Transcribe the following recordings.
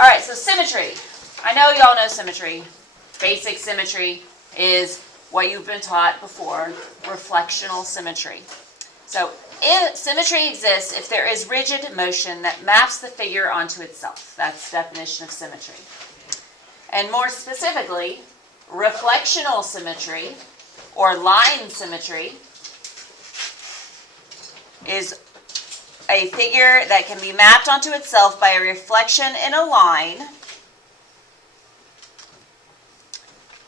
All right, so symmetry. I know y'all know symmetry. Basic symmetry is what you've been taught before, reflectional symmetry. So symmetry exists if there is rigid motion that maps the figure onto itself. That's the definition of symmetry. And more specifically, reflectional symmetry or line symmetry is a figure that can be mapped onto itself by a reflection in a line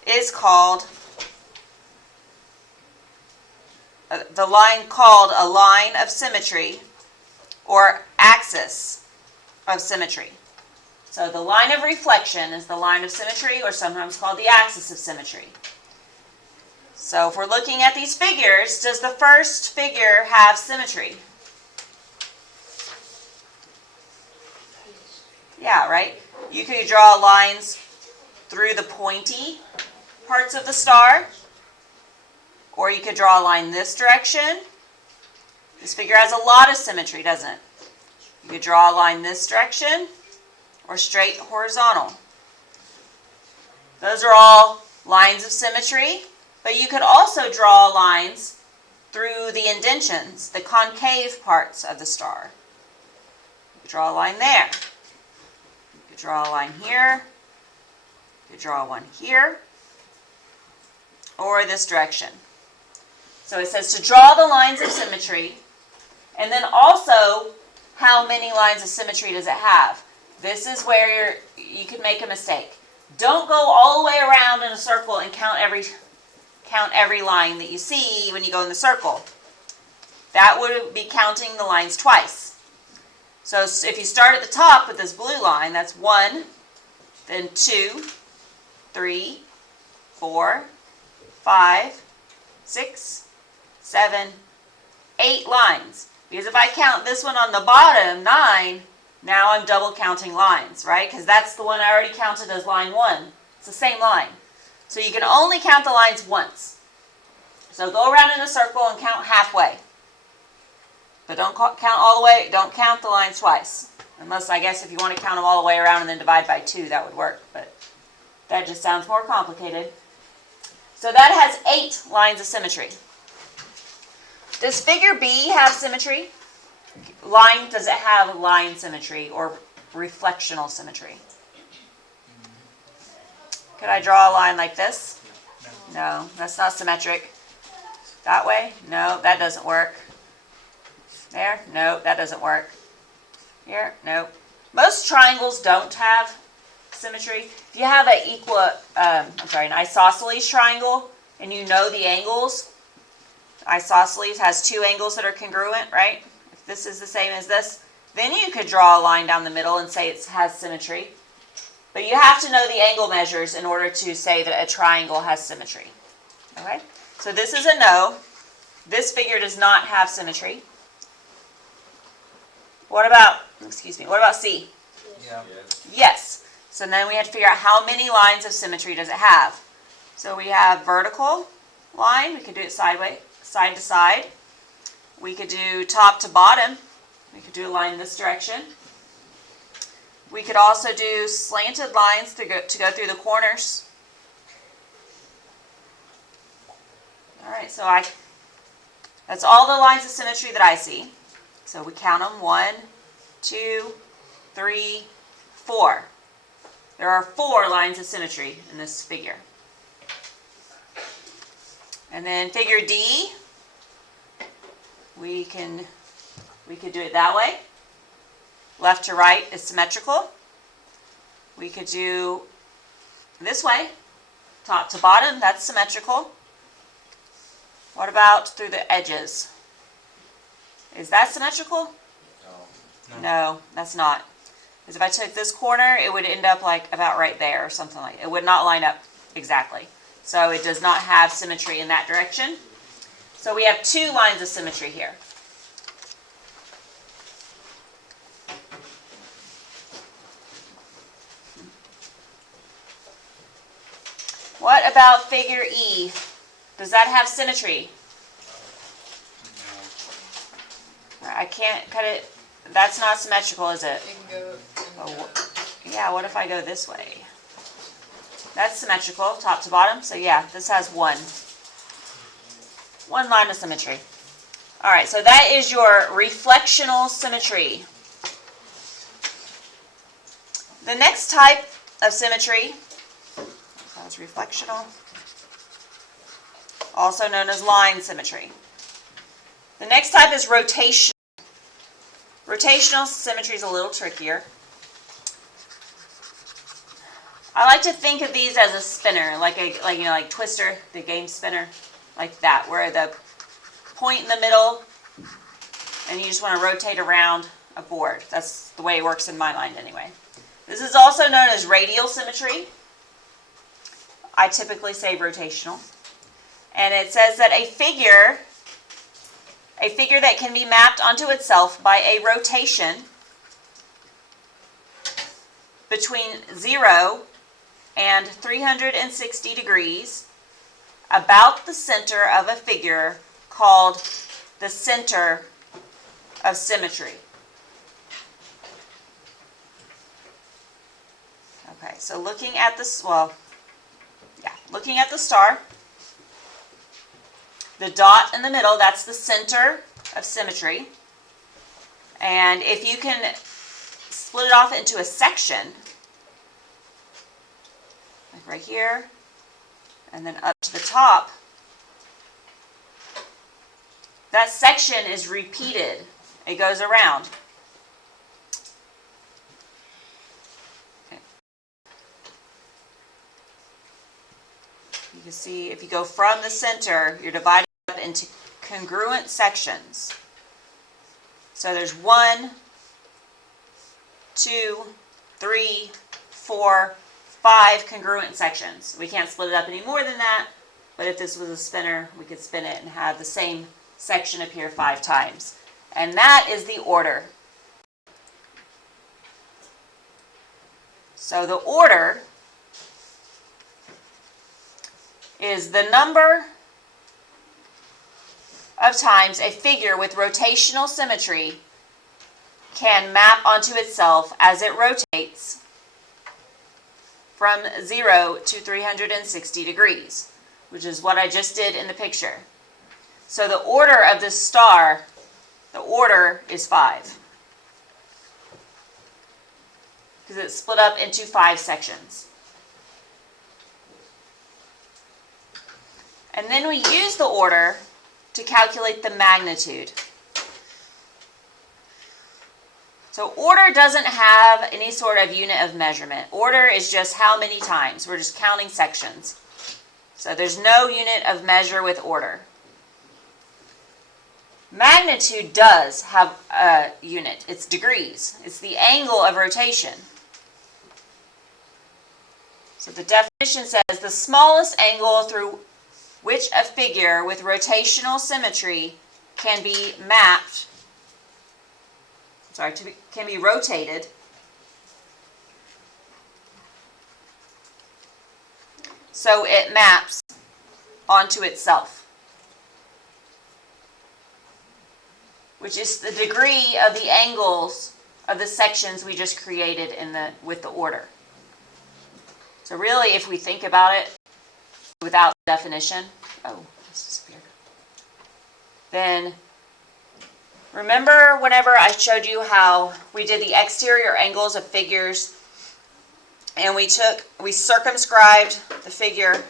is called, the line called a line of symmetry or axis of symmetry. So the line of reflection is the line of symmetry, or sometimes called the axis of symmetry. So if we're looking at these figures, does the first figure have symmetry? Yeah, right? You could draw lines through the pointy parts of the star, or you could draw a line this direction. This figure has a lot of symmetry, doesn't it? You could draw a line this direction, or straight horizontal. Those are all lines of symmetry, but you could also draw lines through the indentions, the concave parts of the star. You could draw a line there. You could draw a line here. You could draw one here, or this direction. So it says to draw the lines of symmetry, and then also how many lines of symmetry does it have? This is where you could make a mistake. Don't go all the way around in a circle and count every line that you see when you go in the circle. That would be counting the lines twice. So if you start at the top with this blue line, that's 1, then 2, 3, 4, 5, 6, 7, 8 lines. Because if I count this one on the bottom, 9, now I'm double counting lines, right? Because that's the one I already counted as line 1. It's the same line. So you can only count the lines once. So go around in a circle and count halfway. But don't count all the way, don't count the lines twice. Unless, I guess, if you want to count them all the way around and then divide by 2, that would work. But that just sounds more complicated. So that has 8 lines of symmetry. Does figure B have symmetry? Does it have line symmetry or reflectional symmetry? Could I draw a line like this? No, that's not symmetric. That way? No, that doesn't work. There? No, that doesn't work. Here? No. Most triangles don't have symmetry. If you have an isosceles triangle and you know the angles, isosceles has 2 angles that are congruent, right? If this is the same as this, then you could draw a line down the middle and say it has symmetry. But you have to know the angle measures in order to say that a triangle has symmetry. Okay? So this is a no. This figure does not have symmetry. What about C? Yeah. Yes. So then we have to figure out how many lines of symmetry does it have. So we have vertical line. We could do it sideways, side to side. We could do top to bottom. We could do a line this direction. We could also do slanted lines to go through the corners. All right, so that's all the lines of symmetry that I see. So we count them: 1, 2, 3, 4. There are 4 lines of symmetry in this figure. And then figure D, we could do it that way. Left to right is symmetrical. We could do this way, top to bottom, that's symmetrical. What about through the edges? Is that symmetrical? No, that's not. Because if I took this corner, it would end up like about right there or something like that. It would not line up exactly. So it does not have symmetry in that direction. So we have 2 lines of symmetry here. What about figure E? Does that have symmetry? I can't cut it. That's not symmetrical, is it? It can go in Yeah, yeah, what if I go this way? That's symmetrical, top to bottom. So yeah, this has one line of symmetry. All right, so that is your reflectional symmetry. The next type of symmetry, that was reflectional, also known as line symmetry. The next type is rotational. Rotational symmetry is a little trickier. I like to think of these as a spinner, like Twister, the game spinner, like that, where the point in the middle, and you just want to rotate around a board. That's the way it works in my mind anyway. This is also known as radial symmetry. I typically say rotational. And it says that a figure that can be mapped onto itself by a rotation between 0 and 360 degrees about the center of a figure called the center of symmetry. Okay, so looking at this, looking at the star, the dot in the middle, that's the center of symmetry. And if you can split it off into a section, like right here, and then up to the top, that section is repeated. It goes around. Okay. You can see if you go from the center, you're divided up into congruent sections. So there's 1, 2, 3, 4, 5 congruent sections. We can't split it up any more than that, but if this was a spinner, we could spin it and have the same section appear 5 times. And that is the order. So the order is the number of times a figure with rotational symmetry can map onto itself as it rotates from 0 to 360 degrees, which is what I just did in the picture. So the order of this star, the order is 5. Because it's split up into 5 sections. And then we use the order to calculate the magnitude. So order doesn't have any sort of unit of measurement. Order is just how many times. We're just counting sections. So there's no unit of measure with order. Magnitude does have a unit. It's degrees. It's the angle of rotation. So the definition says the smallest angle through which a figure with rotational symmetry can be mapped, can be rotated so it maps onto itself, which is the degree of the angles of the sections we just created with the order. So really, if we think about it without definition, this disappeared. Then remember whenever I showed you how we did the exterior angles of figures, and we circumscribed the figure,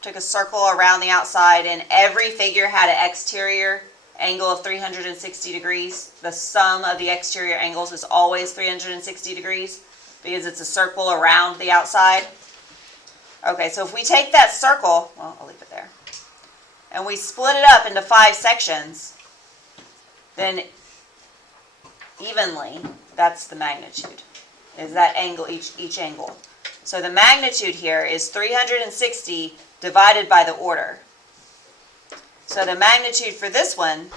took a circle around the outside, and every figure had an exterior angle of 360 degrees. The sum of the exterior angles is always 360 degrees because it's a circle around the outside. Okay, so if we take that circle, well, I'll leave it there, and we split it up into 5 sections, then evenly, that's the magnitude, is that angle, each angle. So the magnitude here is 360 divided by the order. So the magnitude for this one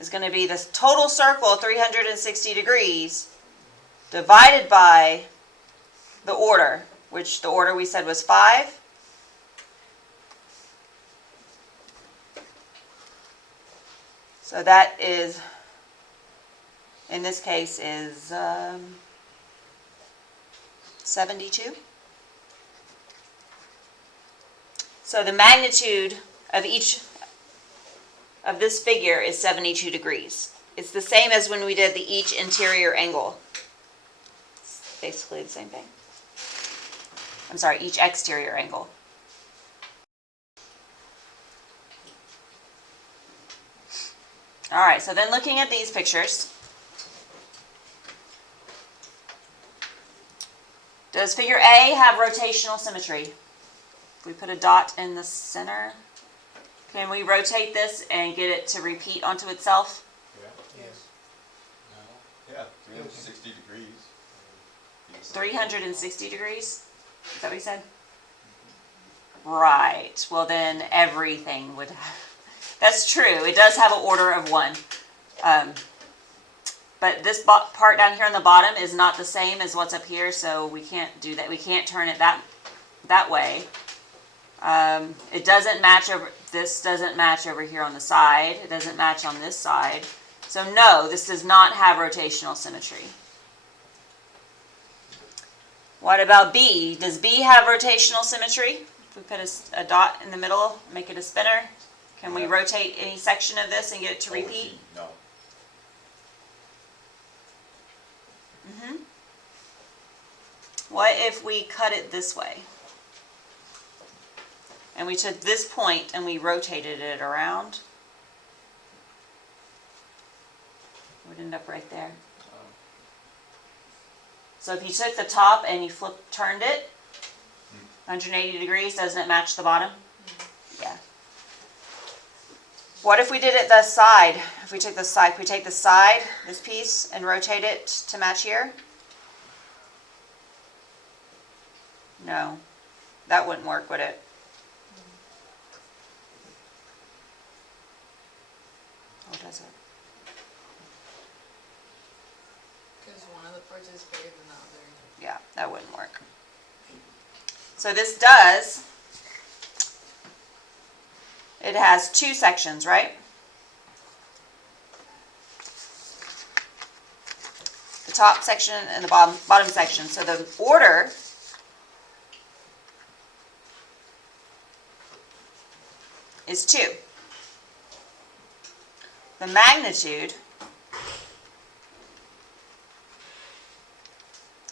is going to be the total circle, 360 degrees, divided by the order, which the order we said was 5. So that is, in this case, is 72. So the magnitude of each of this figure is 72 degrees. It's the same as when we did the each interior angle. It's basically the same thing. I'm sorry, each exterior angle. All right, so then looking at these pictures, does figure A have rotational symmetry? If we put a dot in the center, can we rotate this and get it to repeat onto itself? Yeah. Yes. No. Yeah, 360 degrees. 360 degrees? Is that what you said? Right. Well, then everything would have. That's true. It does have an order of 1. But this part down here on the bottom is not the same as what's up here, so we can't do that. We can't turn it that way. It doesn't match over. This doesn't match over here on the side. It doesn't match on this side. So no, this does not have rotational symmetry. What about B? Does B have rotational symmetry? If we put a dot in the middle, make it a spinner, can we rotate any section of this and get it to repeat? No. What if we cut it this way? And we took this point and we rotated it around? It would end up right there. So if you took the top and you turned it 180 degrees, doesn't it match the bottom? Yeah. What if we did it the side? If we took the side, we take the side, this piece, and rotate it to match here? No, that wouldn't work, would it? Or does it? Because one of the parts is bigger than the other. Yeah, that wouldn't work. So this does, it has 2 sections, right? The top section and the bottom section. So the order is 2. The magnitude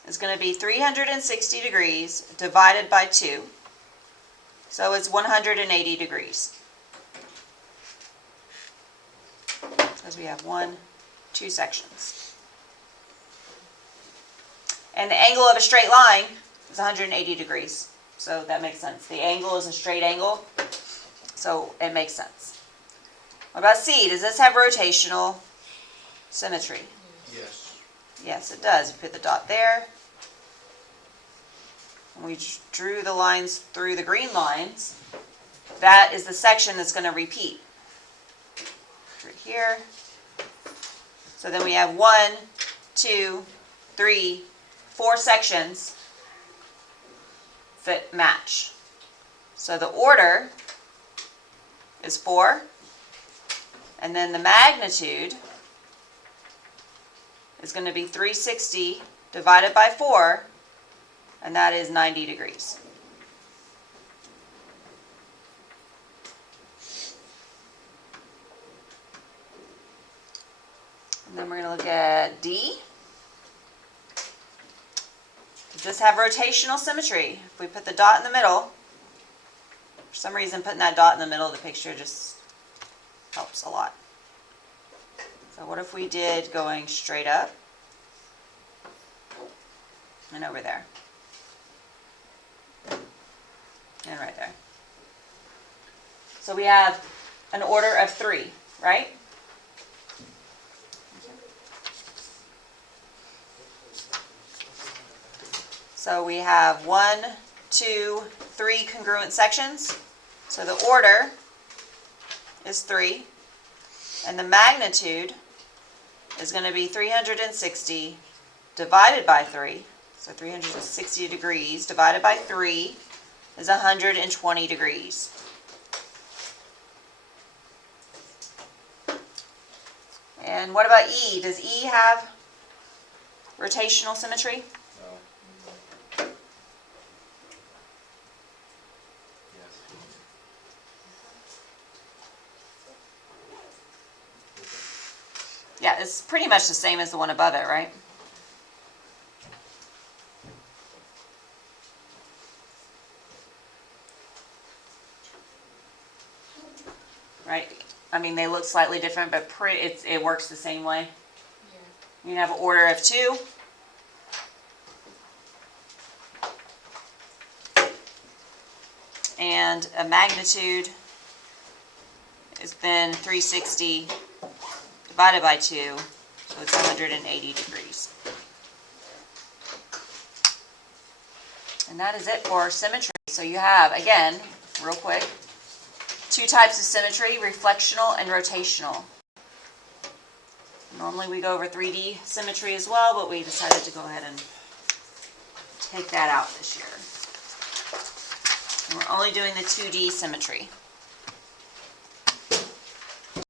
is going to be 360 degrees divided by 2. So it's 180 degrees. Because we have 2 sections. And the angle of a straight line is 180 degrees. So that makes sense. The angle is a straight angle. So it makes sense. What about C? Does this have rotational symmetry? Yes. Yes, it does. You put the dot there. And we drew the lines through the green lines. That is the section that's going to repeat. Right here. So then we have 1, 2, 3, 4 sections that match. So the order is 4. And then the magnitude is going to be 360 divided by 4, and that is 90 degrees. And then we're going to look at D. Does this have rotational symmetry? If we put the dot in the middle, for some reason putting that dot in the middle of the picture just helps a lot. So what if we did going straight up and over there and right there? So we have an order of 3, right? So we have 1, 2, 3 congruent sections. So the order is 3, and the magnitude is going to be 360 divided by 3. So 360 degrees divided by 3 is 120 degrees. And what about E? Does E have rotational symmetry? No. Yes. Yeah, it's pretty much the same as the one above it, right? Right? I mean, they look slightly different, but it works the same way. Yeah. You have an order of 2. And a magnitude has been 360 divided by 2, so it's 180 degrees. And that is it for symmetry. So you have, again, real quick, 2 types of symmetry, reflectional and rotational. Normally we go over 3D symmetry as well, but we decided to go ahead and take that out this year. And we're only doing the 2D symmetry.